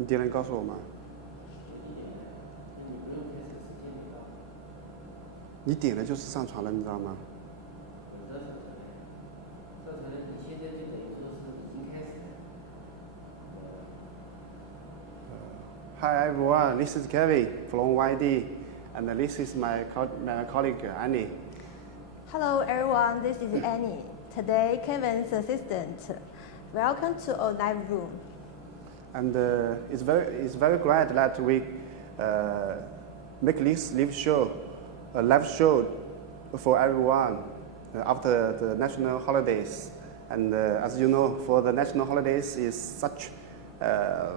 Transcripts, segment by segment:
你点了告诉我吗？你点了就是上传了，你知道吗？ Hi everyone, this is Kevin from YD, and this is my colleague Annie. Hello everyone, this is Annie. Today, Kevin's assistant. Welcome to our live room. And it's very glad that we make this live show, a live show for everyone after the national holidays. And as you know, for the national holidays is such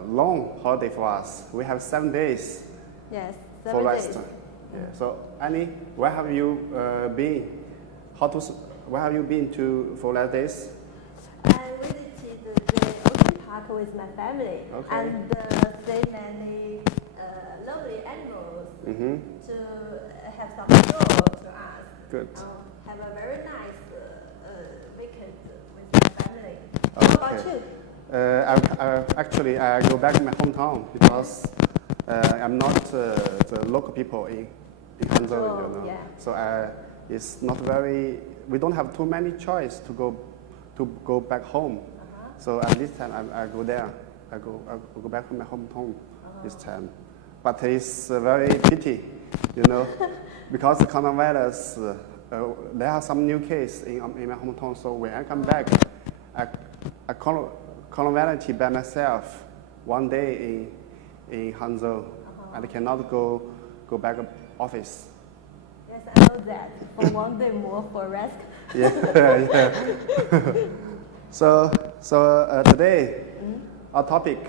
long holiday for us. We have 7 days. Yes, for rest. Yeah. So Annie, where have you been? Where have you been to for last days? I visited the ocean park with my family and see many lovely animals to have some show to us. Good. Have a very nice weekend with my family. How about you? Actually, I go back to my hometown because I'm not the local people in Hangzhou, you know. Yeah. So it's not very. We don't have too many choice to go back home. So at this time, I go there. I go back to my hometown this time. But it's very pity, you know, because the coronavirus. There are some new cases in my hometown. So when I come back, I quarantine by myself 1 day in Hangzhou, and I cannot go back office. Yes, I know that. For 1 day more for rest. Yeah. So today, our topic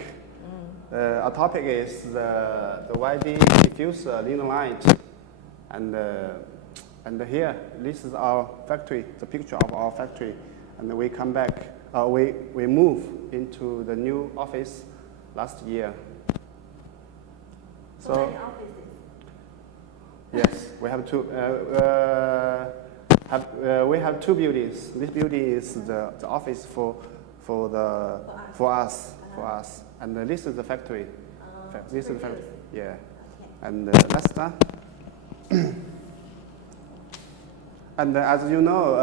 is the YD diffuser linear light, and here this is our factory, the picture of our factory, and we come back. We move into the new office last year. So many offices. Yes, we have two. We have 2 buildings. This building is the office for us, and this is the factory. This is the factory. Yeah, okay. And let's start. And as you know,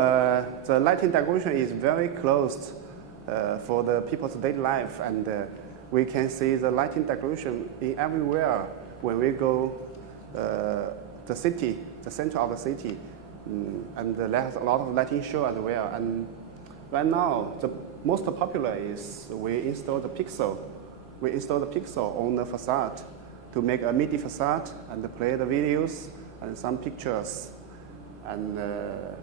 the lighting decoration is very close for the people's daily life, and we can see the lighting decoration in everywhere when we go the city, the center of the city, and there's a lot of lighting show as well. And right now, the most popular is we install the pixel. We install the pixel on the facade to make a MIDI facade and play the videos and some pictures. And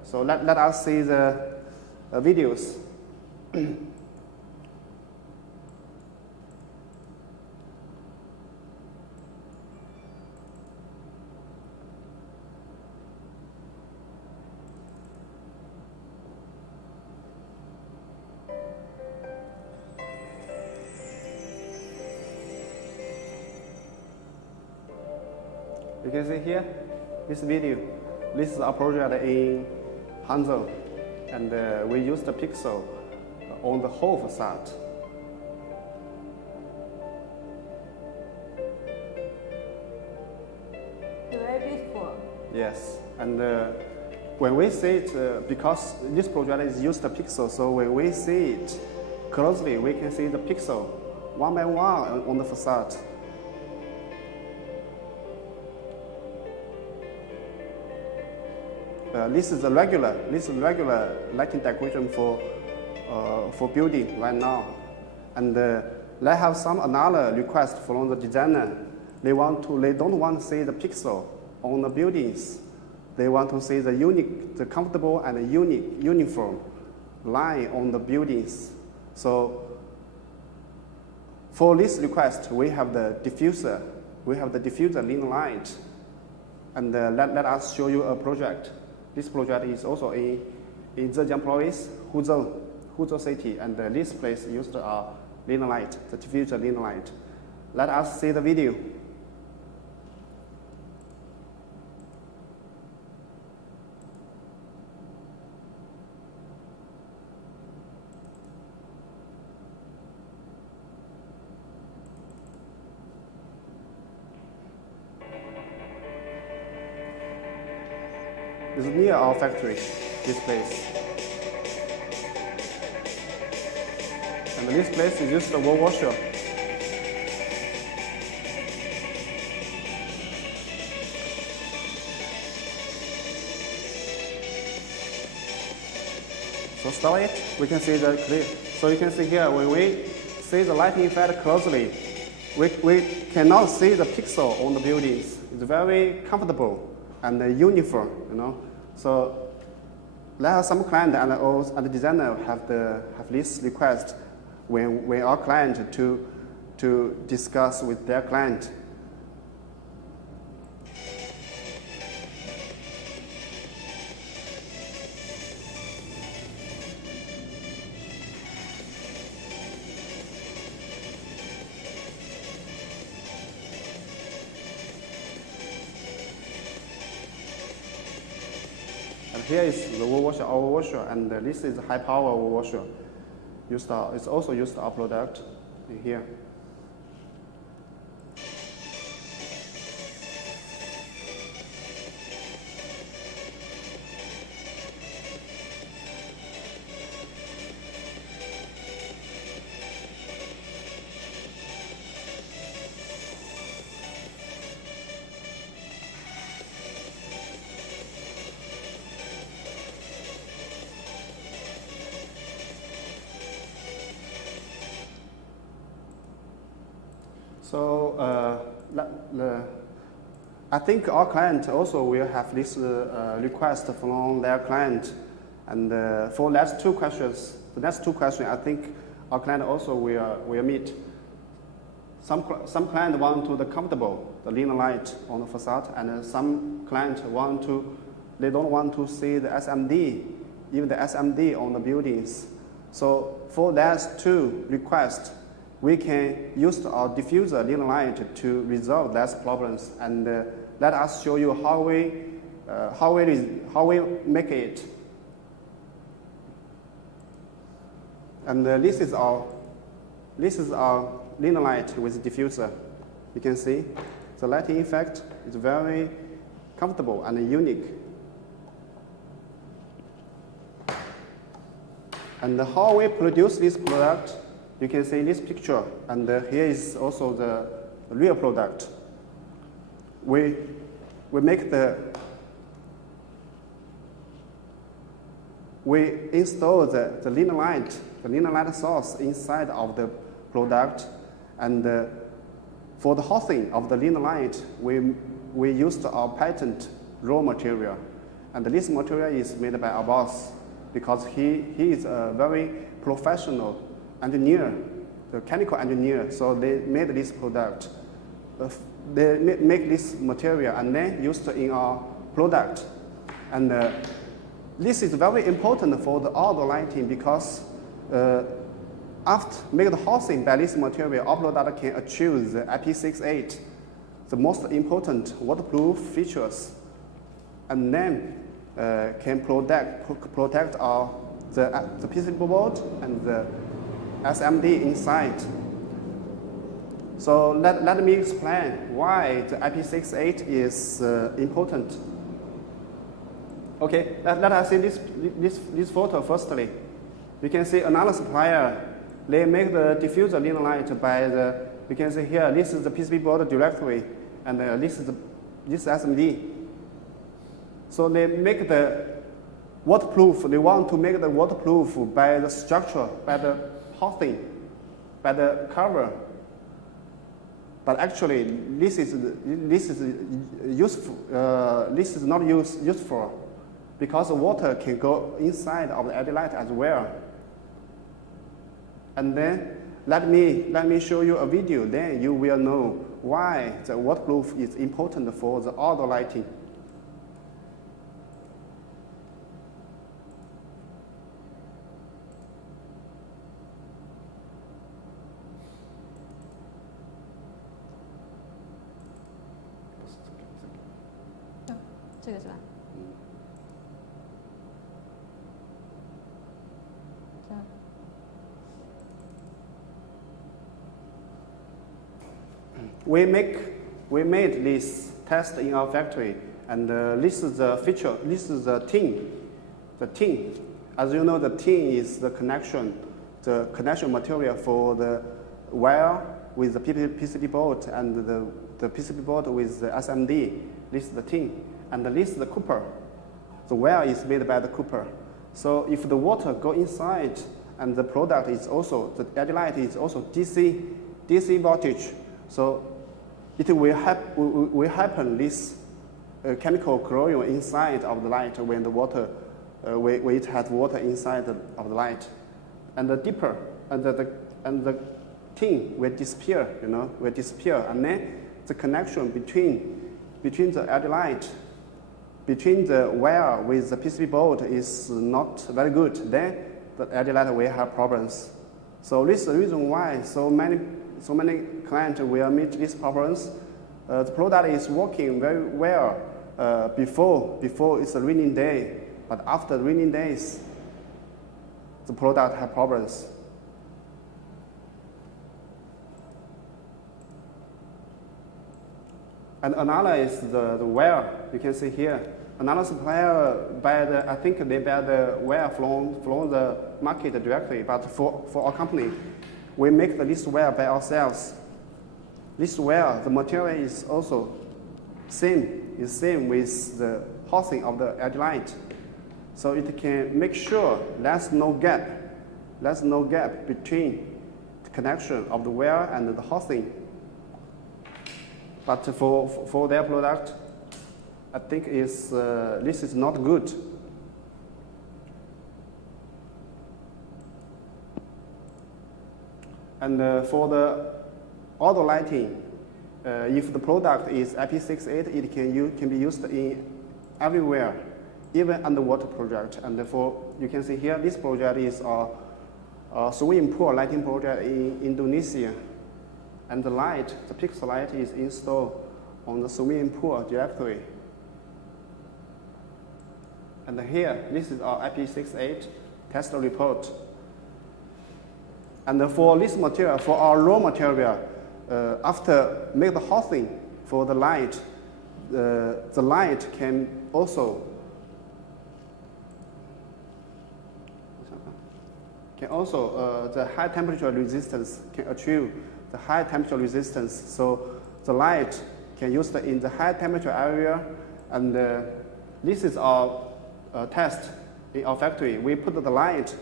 so let us see the videos. You can see here, this video. This is a project in Hangzhou, and we use the pixel on the whole facade. Very beautiful. Yes, and when we see it, because this project is used the pixel, so when we see it closely, we can see the pixel one by one on the facade. This is regular lighting decoration for building right now, and they have some another request from the designer. They don't want to see the pixel on the buildings. They want to see the comfortable and uniform line on the buildings. So for this request, we have the diffuser. We have the diffuser linear light, and let us show you a project. This project is also in Zhejiang province, Huzhou city, and this place used linear light, the diffuser linear light. Let us see the video. It's near our factory, this place. And this place is just a wall washer. So start it, we can see the clear. So you can see here, when we see the lighting effect closely, we cannot see the pixel on the buildings. It's very comfortable and uniform, you know. So there are some client and the designer have this request when our client to discuss with their client. And here is the wall washer, our washer, and this is high power wall washer. It's also used our product in here. So I think our client also will have this request from their client. And for the next two questions, I think our client also will meet. Some client want to the comfortable, the linear light on the facade, and some client they don't want to see the SMD, even the SMD on the buildings. So for those two requests, we can use our diffuser linear light to resolve those problems, and let us show you how we make it. And this is our linear light with diffuser. You can see the lighting effect is very comfortable and unique. And how we produce this product, you can see this picture, and here is also the real product. We install the linear light source inside of the product, and for the housing of the linear light, we used our patent raw material, and this material is made by our boss because he is a very professional engineer, the chemical engineer. So they made this product. They make this material and then used in our product. And this is very important for the outdoor lighting because after make the housing by this material, our product can achieve the IP68, the most important waterproof features, and then can protect the PCB board and the SMD inside. So let me explain why the IP68 is important. Okay, let us see this photo firstly. You can see another supplier. They make the diffuser linear light by you can see here, this is the PCB board directly, and this is SMD. So they make the waterproof. They want to make the waterproof by the structure, by the housing, by the cover. But actually, this is useful. This is not useful because the water can go inside of the LED light as well. And then let me show you a video. Then you will know why the waterproof is important for the outdoor lighting. We made this test in our factory, And this is the feature, this is the tin. The tin, as you know, the tin is the connection material for the wire with the PCB board and the PCB board with the SMD. This is the tin. And this is the copper. The wire is made by the copper. So if the water go inside and the product is also, the LED light is also DC voltage, so it will happen this chemical corrosion inside of the light when the water, when it has water inside of the light. And the dipper and the tin will disappear, will disappear. And then the connection between the LED light, between the wire with the PCB board is not very good. Then the LED light will have problems. So this is the reason why so many clients will meet these problems. The product is working very well before it's a raining day, but after raining days, the product have problems. And another is the wire. You can see here. Another supplier I think they buy the wire from the market directly. But for our company, we make this wire by ourselves. This wire, the material is also same with the housing of the LED light. So it can make sure there's no gap between the connection of the wire and the housing. But for their product, I think this is not good. And for the auto lighting, if the product is IP68, it can be used in everywhere, even underwater project. And you can see here, this project is a swimming pool lighting project in Indonesia. And the pixel light is installed on the swimming pool directly. And here, this is our IP68 test report. And for this material, for our raw material, after make the housing for the light, the light can also the high temperature resistance can achieve the high temperature resistance. So the light can use in the high temperature area. And this is our test in our factory. We put the light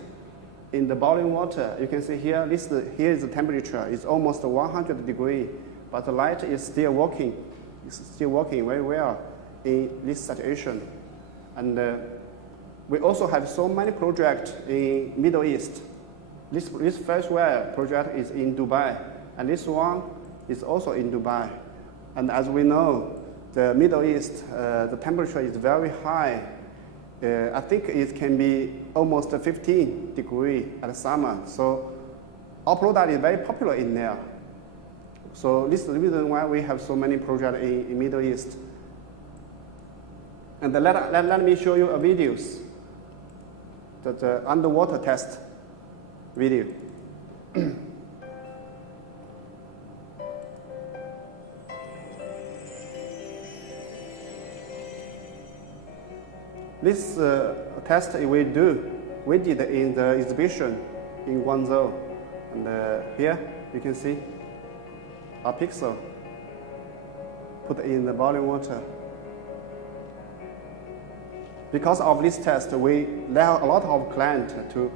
in the boiling water. You can see here, here is the temperature. It's almost 100 degrees, but the light is still working. It's still working very well in this situation. And we also have so many projects in Middle East. This first wire project is in Dubai, and this one is also in Dubai. And as we know, the Middle East, the temperature is very high. I think it can be almost 15 degrees at summer. So our product is very popular in there. So this is the reason why we have so many projects in Middle East. And let me show you a videos, the underwater test video. This test we did in the exhibition in Guangzhou. And here you can see a pixel put in the boiling water. Because of this test, there are a lot of clients to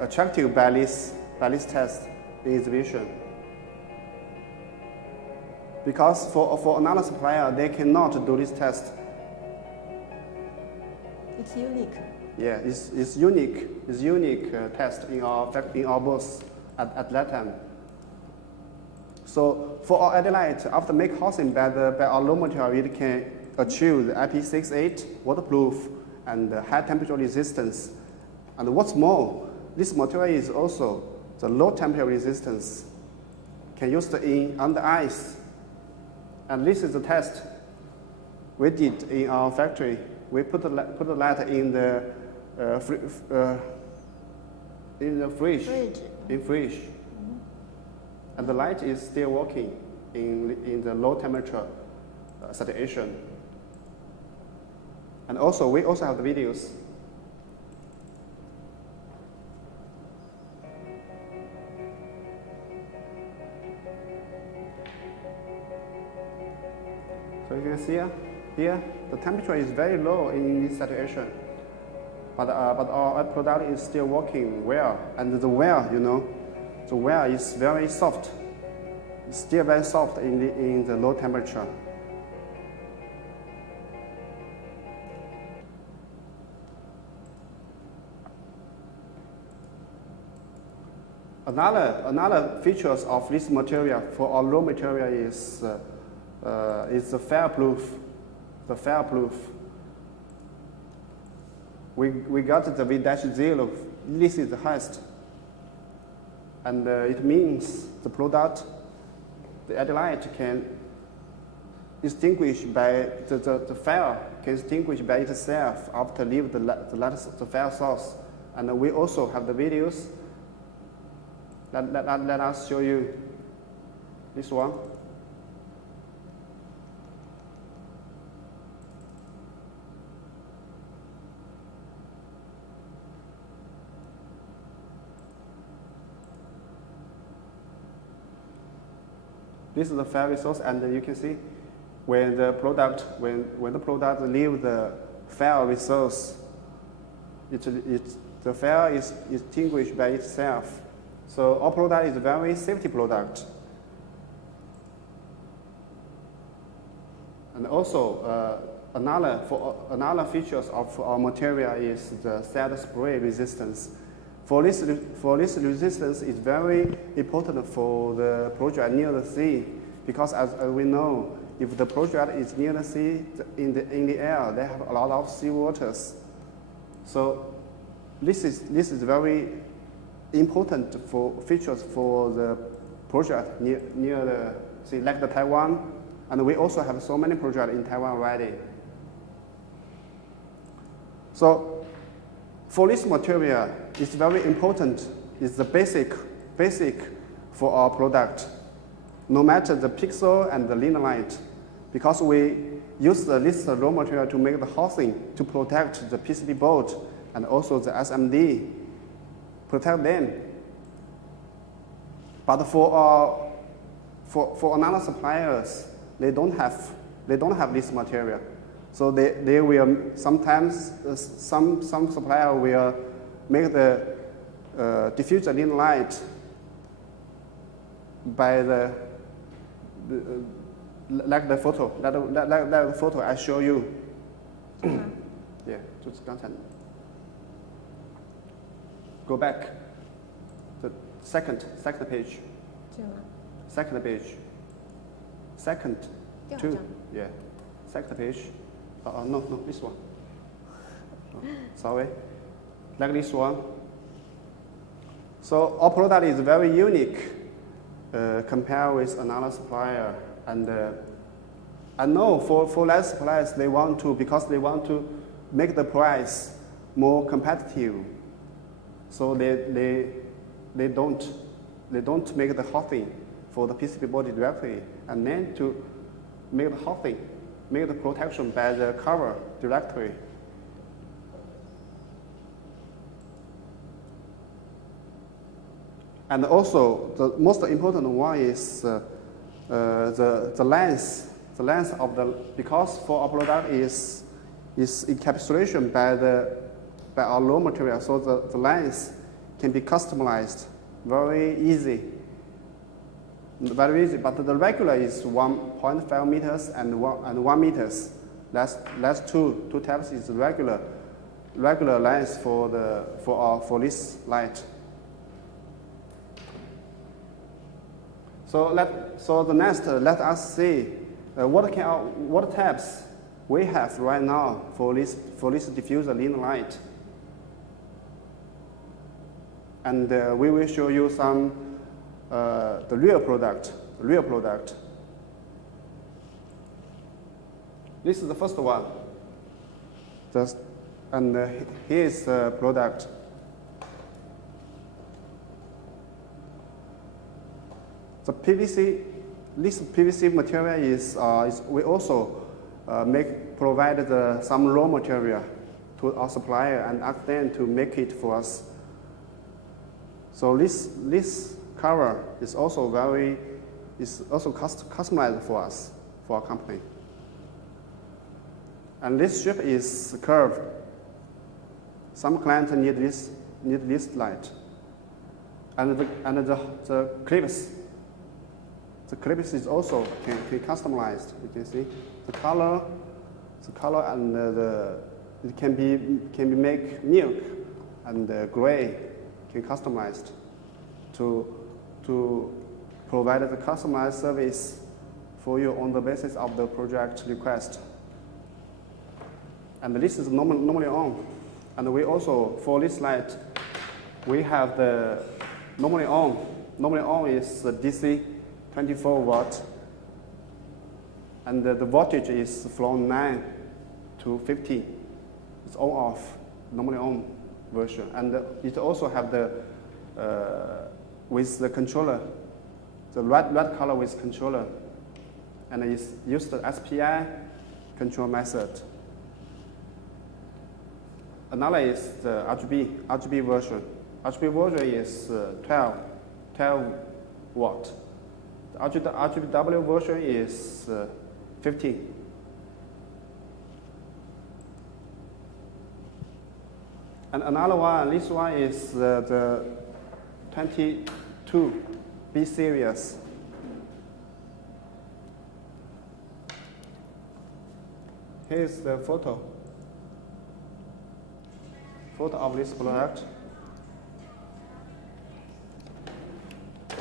attracted by this test in exhibition. Because for another supplier, they cannot do this test. It's unique. Yeah, it's unique. It's unique test in our booth at that time. So for our LED light, after make housing by our raw material, it can achieve the IP68 waterproof and high temperature resistance. And what's more, this material is also the low temperature resistance. Can use it under ice. And this is the test we did in our factory. We put the light in the fridge. Mm-hmm. And the light is still working in the low temperature situation. And also, we also have the videos. So you can see here, the temperature is very low in this situation. But our product is still working well. And the wear, you know, the wear is very soft. It's still very soft in the low temperature. Another features of this material for our raw material is the fireproof. The fireproof. We got the V-0. This is the highest, and it means the product, the LED light can extinguish by the fire can extinguish by itself after leave the fire source. And we also have the videos. Let us show you this one. This is the fire resource, and you can see when the product leave the fire resource, the fire is extinguished by itself. So our product is a very safety product. And also another features of our material is the sand spray resistance. For this resistance is very important for the project near the sea, because as we know, if the project is near the sea, in the air, they have a lot of sea waters. So this is very important for features for the project near the sea, like the Taiwan, and we also have so many projects in Taiwan already. So for this material, it's very important. It's the basic for our product, no matter the pixel and the linear light, because we use this raw material to make the housing to protect the PCB board and also the SMD, protect them. But for another suppliers, they don't have this material. So they will sometimes some supplier will make the diffuser linear light by like the photo, like the photo I show you. Yeah, 就是刚才 Go back. The second page. 这个吗？ Second page. Second. 第二 Two. 张。 Yeah. Second page. No, this one. Oh, sorry. Like this one. So our product is very unique compared with another supplier. And I know for less suppliers, because they want to make the price more competitive. So they don't make the housing for the PCB body directly, and then to make the housing, make the protection by the cover directly. And also the most important one is the length of the, because for our product is encapsulation by our raw material, so the length can be customized very easy. Very easy, but the regular is 1.5 meters and 1 meters. That's two types is regular length for this light. So the next, let us see what types we have right now for this diffuser linear light. And we will show you some the real product. This is the first one. And here is the product. The PVC, this PVC material is we also provide some raw material to our supplier and ask them to make it for us. So this cover is also customized for us, for our company. And this strip is curved. Some clients need this light. And the clips is also can be customized. You can see the color and it can be make milk and gray can customized to provide the customized service for you on the basis of the project request. And this is normally on. And we also, for this light, we have the normally on. Normally on is DC 24 watt. And the voltage is from 9 to 50. It's on off, normally on version. And it also have the, with the controller, the red color with controller. And it's used the SPI control method. Another is the RGB version. RGB version is 12 watt. The RGBW version is 15. And another one, this one is the 22B series. Here's the photo of this product.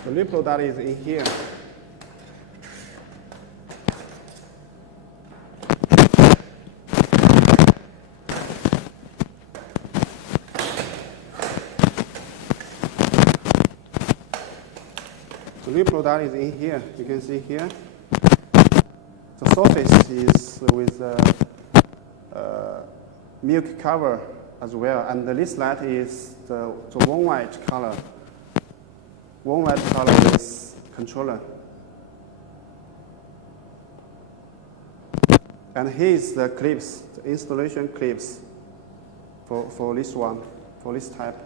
The new product is in here. The new product is in here. You can see here. The surface is with milk cover as well, and this light is the warm white color. Warm white color is controller. And here is the clips, the installation clips for this one, for this type.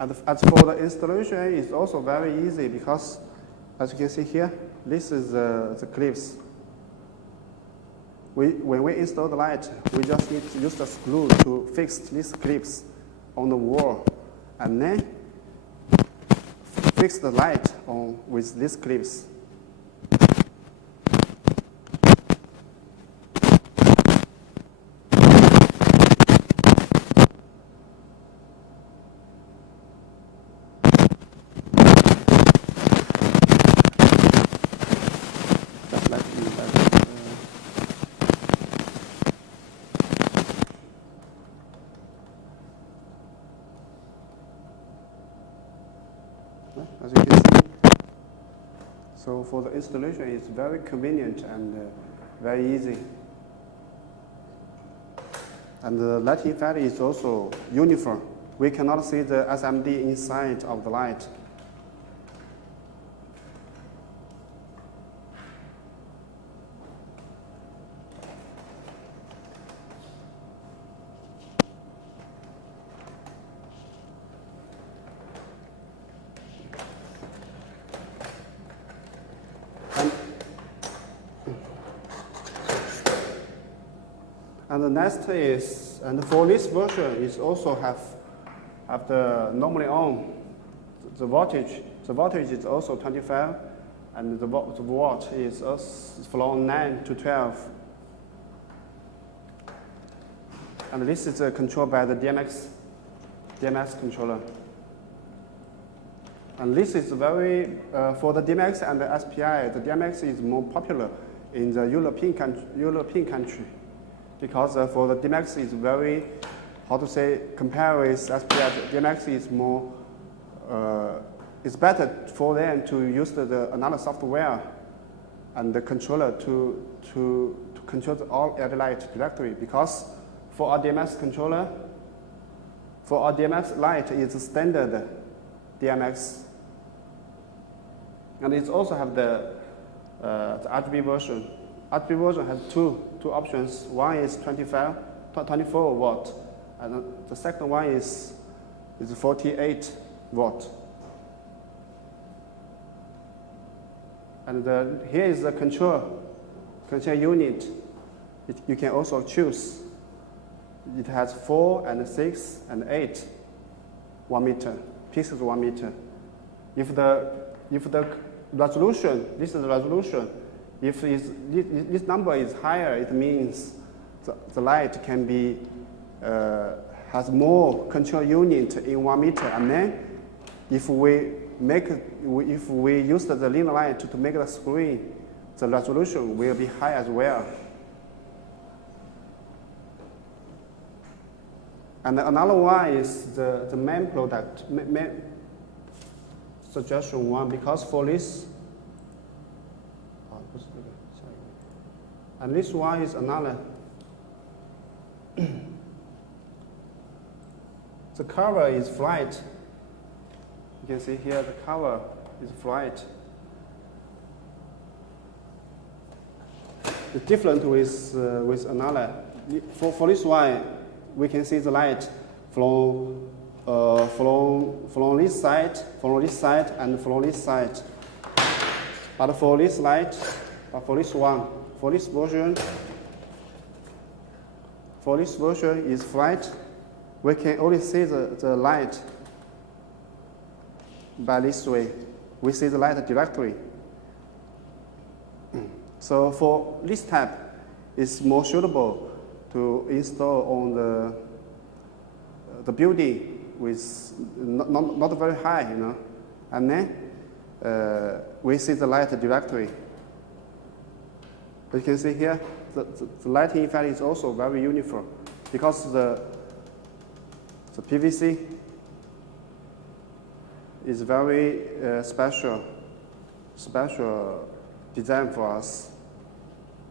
And as for the installation, it's also very easy because, as you can see here, this is the clips. When we install the light, we just need to use the screw to fix these clips on the wall, and then fix the light on with these clips. As you can see, so for the installation, it's very convenient and very easy. And the lighting effect is also uniform. We cannot see the SMD inside of the light. And the next is, and for this version, is also have the normally on. The voltage is also 25, and the watt is from 9 to 12. And this is controlled by the DMX controller. And this is very, for the DMX and the SPI, the DMX is more popular in the European country. Because for the DMX is very, how to say, compare with SPI, DMX is more, it's better for them to use another software and the controller to control all LED light directly. Because for our DMX controller, for our DMX light is standard DMX And it also have the RGB version. RGB version has two options. One is 24 watt, and the second one is 48 watt. And here is the control unit. You can also choose. It has 4 and 6 and 8 1 meter pixels 1 meter. If the resolution, this is the resolution. If this number is higher, it means the light can be has more control unit in 1 meter. And then if we use the linear light to make the screen, the resolution will be high as well. And another one is the main product, suggestion one, because for this, and this one is another. The cover is flat. You can see here the cover is flat. It's different with another. For this one, we can see the light from this side, and from this side. But for this light, for this version is flat. We can only see the light by this way. We see the light directly. So for this type, it's more suitable to install on the building with not very high, you know, and then we see the light directly. You can see here the lighting effect is also very uniform because the PVC is very special design for us,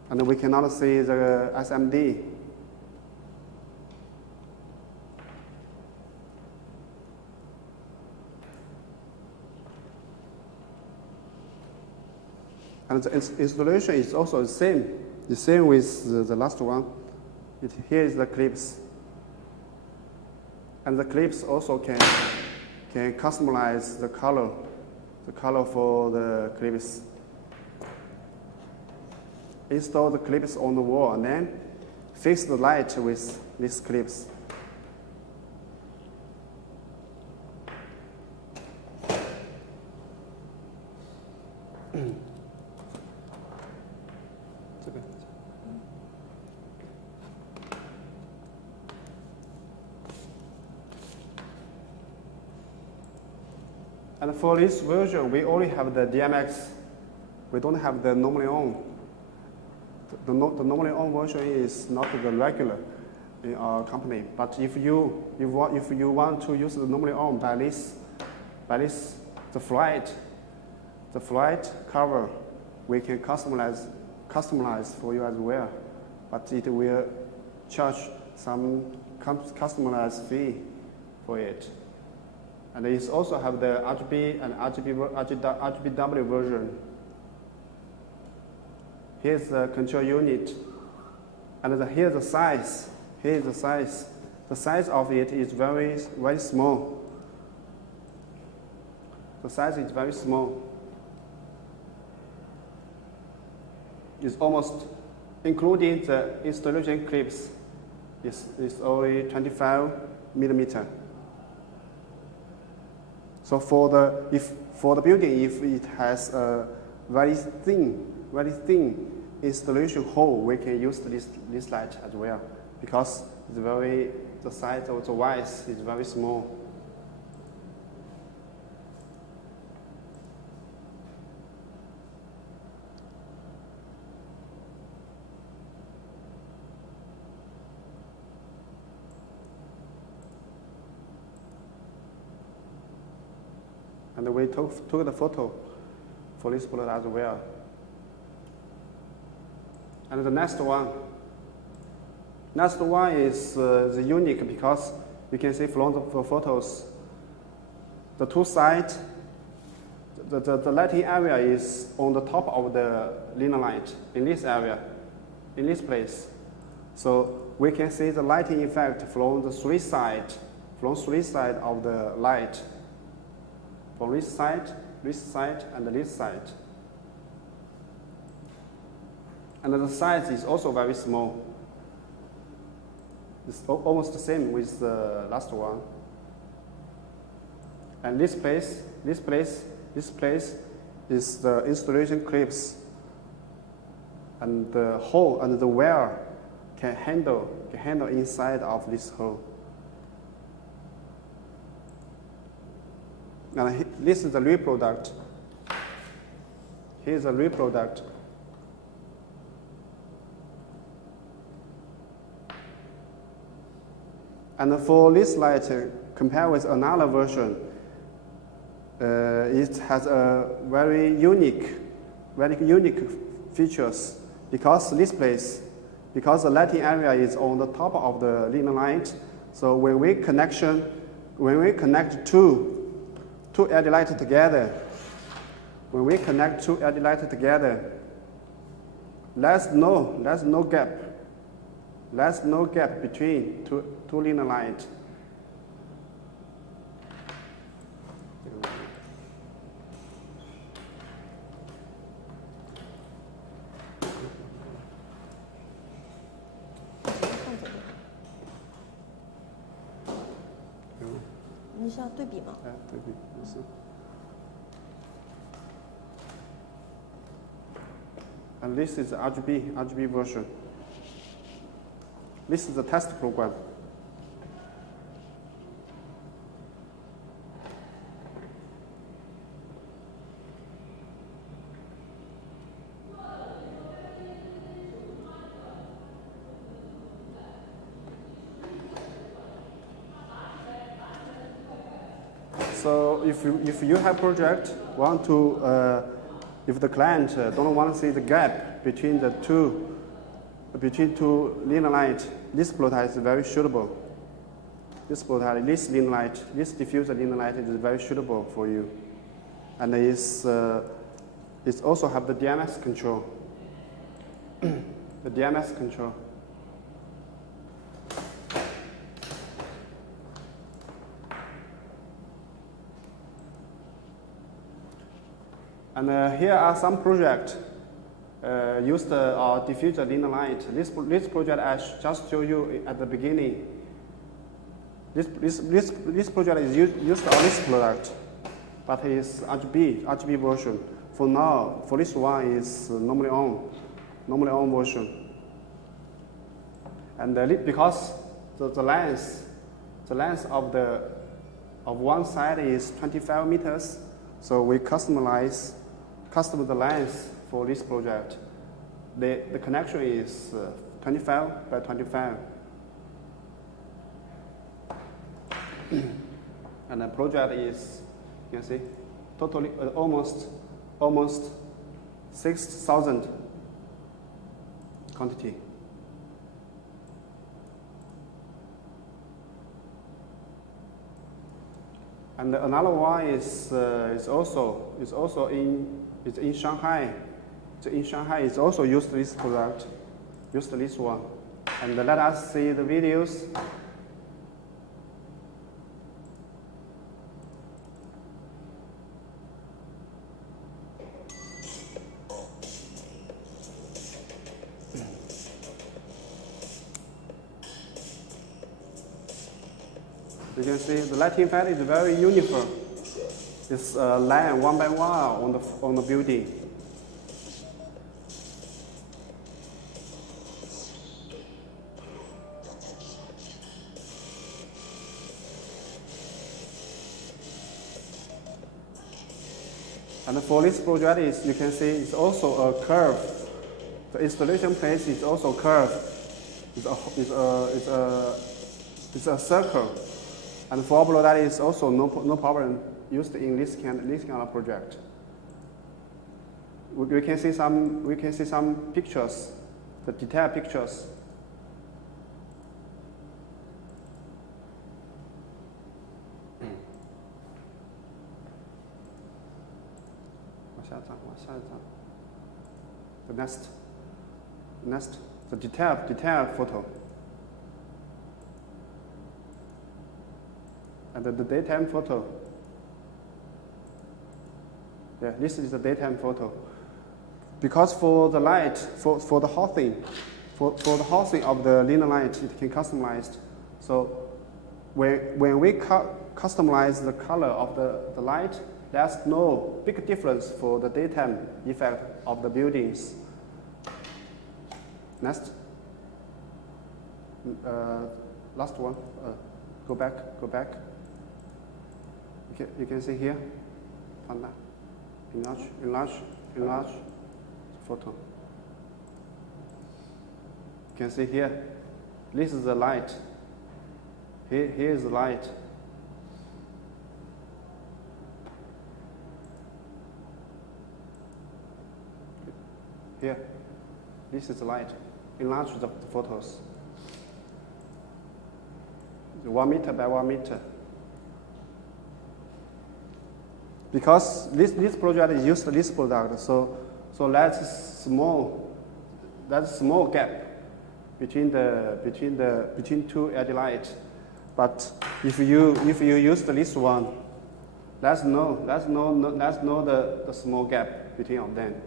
and we cannot see the SMD. And the installation is also the same with the last one. Here is the clips. And the clips also can customize the color for the clips. Install the clips on the wall and then fix the light with these clips. And for this version, we only have the DMX. We don't have the normally on. The normally on version is not the regular in our company. But if you want to use the normally on by this the flight cover, we can customize for you as well. But it will charge some customized fee for it. And it also have the RGB and RGBW version. Here's the control unit, and here's the size. Here's the size. The size of it is very small. The size is very small. It's almost, including the installation clips, it's only 25 millimeter. So for the building, if it has a very thin installation hole, we can use this light as well, because the size of the wires is very small. And we took the photo for this product as well. And the next one is the unique, because you can see from the photos, the two sides, the lighting area is on the top of the linear light in this area, in this place. So we can see the lighting effect from the three sides of the light. From this side, and this side. And the size is also very small. It's almost the same with the last one. And this place is the installation clips, and the hole and the wire can handle inside of this hole. And this is the real product. Here's the real product. And for this light, compared with another version, it has a very unique features because because the lighting area is on the top of the linear light. So when we connect two LED lights together, there's no gap between two linear lights. And this is the RGB version. This is the test program. So if you have project if the client don't want to see the gap between two linear light, this prototype is very suitable. This diffuser linear light is very suitable for you, and it also have the DMS control. The DMS control. And here are some projects used our diffuser linear light. This project I just showed you at the beginning. This project is used on this product, but it's RGB version. For now, for this one is normally on version. And because the length of one side is 25 meters, so we custom the length for this project. The connection is 25 by 25. And the project is, you can see, totally almost 6,000 quantity. And another one is also in Shanghai. So in Shanghai, it's also used this product, used this one. And let us see the videos. You can see the lighting effect is very uniform. It's line one by one on the building. And for this project, you can see it's also a curve. The installation place is also curved. It's a circle. And for that is also no problem used in this kind of project. We can see some pictures, the detailed pictures. The next, the detail photo. And the daytime photo. Yeah, this is the daytime photo. Because for the light, for the housing, for the housing of the linear light, it can customize. So when we customize the color of the light, there's no big difference for the daytime effect of the buildings. Next. Last one. Go back. You can see here. Enlarge photo. You can see here. This is the light. Here is the light. Here. This is the light. Enlarge the photos. 1 meter by 1 meter. Because this project is used to this product, so that's small gap between two LED light. But if you use this one, there's no the small gap between of them.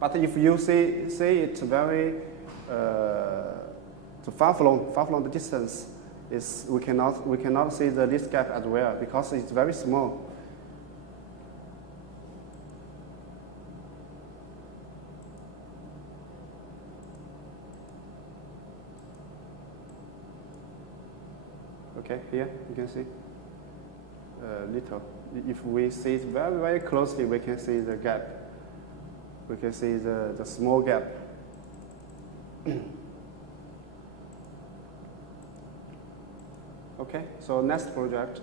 But if you see it very far from the distance, we cannot see this gap as well because it's very small. Okay, here you can see little. If we see it very closely, we can see the gap. We can see the small gap. Okay, so next project.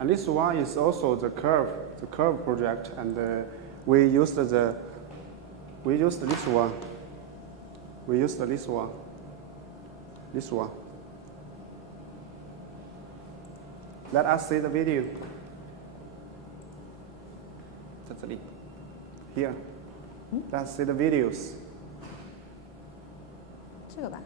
And this one is also the curve project, and we used this one. This one. Let us see the video. Here. Let's see the videos. 这个吧。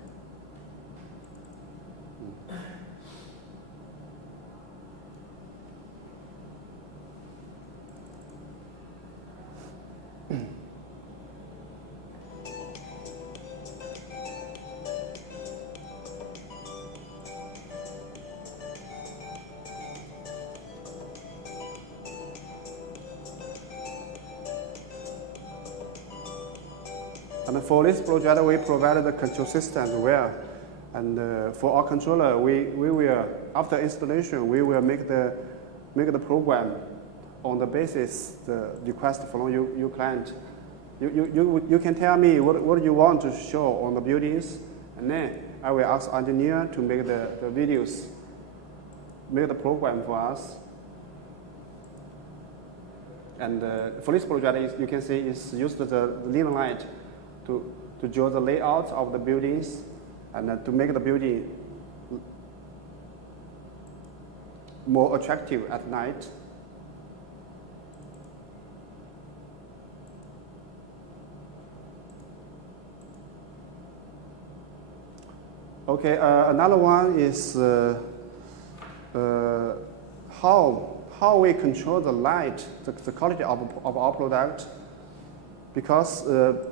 And for this project, we provided the control system as well. And for our controller, we will, after installation, we will make the program on the basis the request from your client. You can tell me what you want to show on the buildings, and then I will ask engineer to make the videos, make the program for us. And for this project, you can see it's used the linear light to draw the layout of the buildings and to make the building more attractive at night. Okay, another one is how we control the light, the quality of our product. Because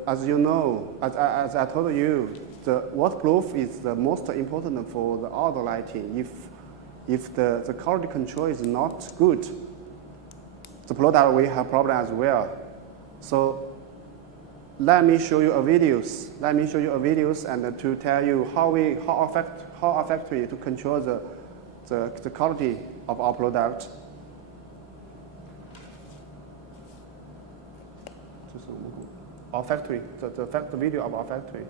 as you know, as I told you, the waterproof is the most important for the outdoor lighting. If the quality control is not good, the product will have problem as well. So let me show you a videos. And to tell you how our factory to control the quality of our product. Our factory, the video of our factory.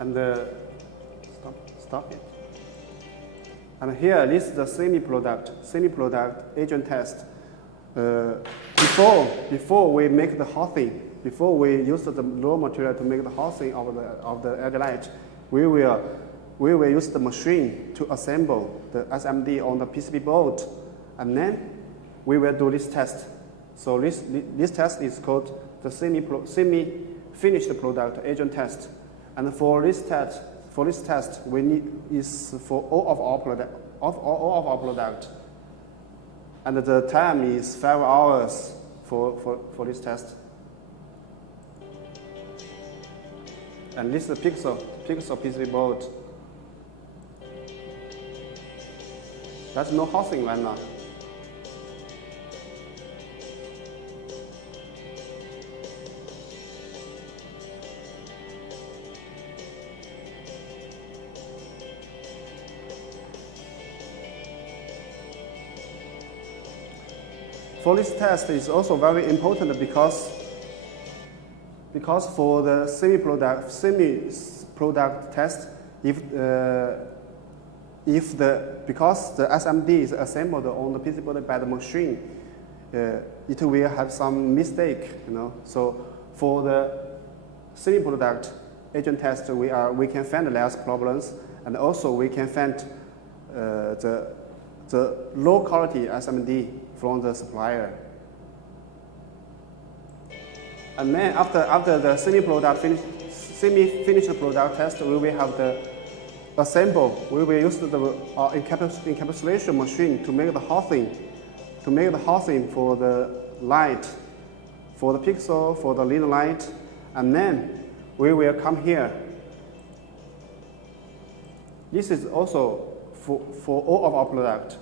And stop it. And here, this is the semi-product agent test. Before we make the housing, before we use the raw material to make the housing of the LED light, we will use the machine to assemble the SMD on the PCB board, and then we will do this test. So this test is called the semi-finished product agent test. And for this test, we need is for all of our product. And the time is 5 hours for this test. And this is the pixel PCB board. There's no housing right now. For this test is also very important because for the semi-product test, because the SMD is assembled on the PCB board by the machine, it will have some mistake, So for the semi-product agent test, we can find less problems, and also we can find the low quality SMD from the supplier. And then after the semi-finished product test, we will have the assemble. We will use the encapsulation machine to make the housing for the light, for the pixel, for the lead light, and then we will come here. This is also for all of our product.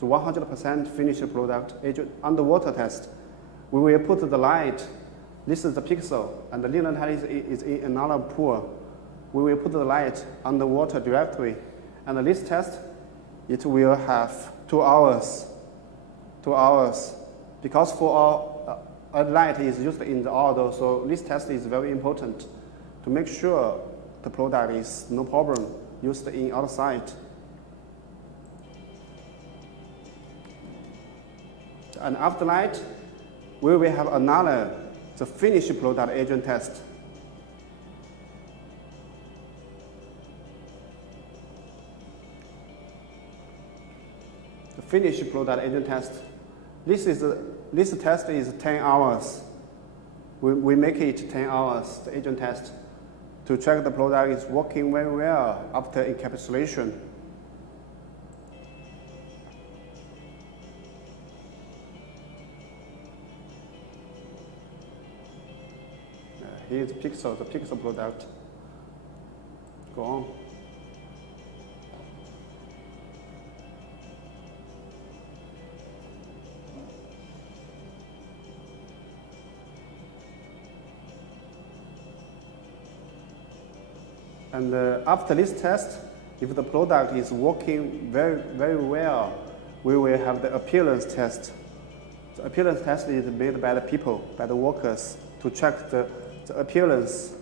The 100% finished product underwater test. We will put the light. This is the pixel, and the lead light is in another pool. We will put the light underwater directly, and this test, it will have 2 hours. 2 hours, because for a light is used in the outdoor, so this test is very important to make sure the product is no problem used in outside. And after light, we will have the finished product agent test. The finished product agent test. This test is 10 hours. We make it 10 hours, the agent test, to check the product is working very well after encapsulation. Here's the pixel product. Go on. And after this test, if the product is working very, very well, we will have the appearance test. The appearance test is made by the people, by the workers, to check the appearance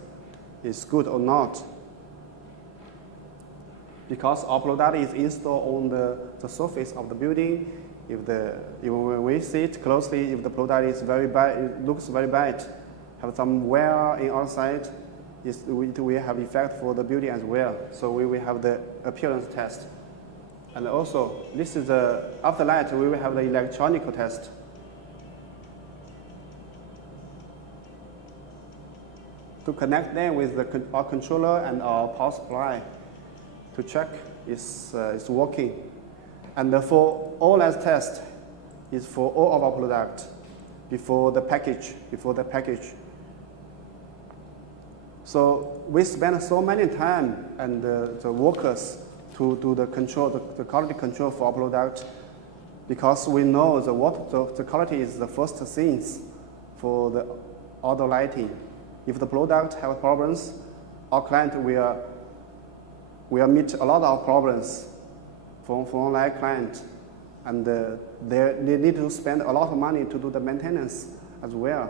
is good or not. Because our product is installed on the surface of the building, when we see it closely, if the product is very bad, it looks very bad, have some wear in outside, it will have effect for the building as well. So we will have the appearance test. And also, this is after that, we will have the electronic test. To connect them with our controller and our power supply to check it's working. And for OLED test is for all of our product before the package. So we spend so many time and the workers to do the quality control for our product, because we know the quality is the first things for the outdoor lighting. If the product have problems, our client will meet a lot of problems from our client, and they need to spend a lot of money to do the maintenance as well.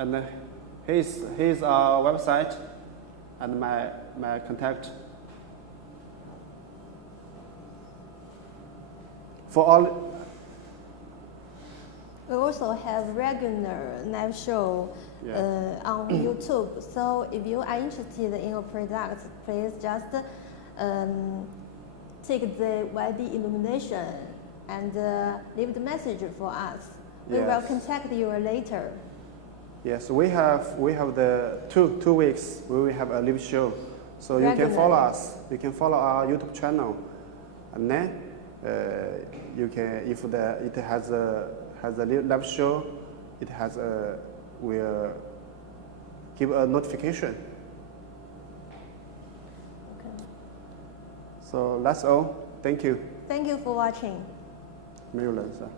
And here's our website and my contact. For all, We also have regular live show on YouTube. So if you are interested in a product, please just take the YD illumination and leave the message for us. We will contact you later. Yes, we have the 2 weeks we will have a live show, so you can follow us. You can follow our YouTube channel, and then you can, if it has a live show, it will give a notification. Okay. So that's all. Thank you. Thank you for watching. 没有人是吧？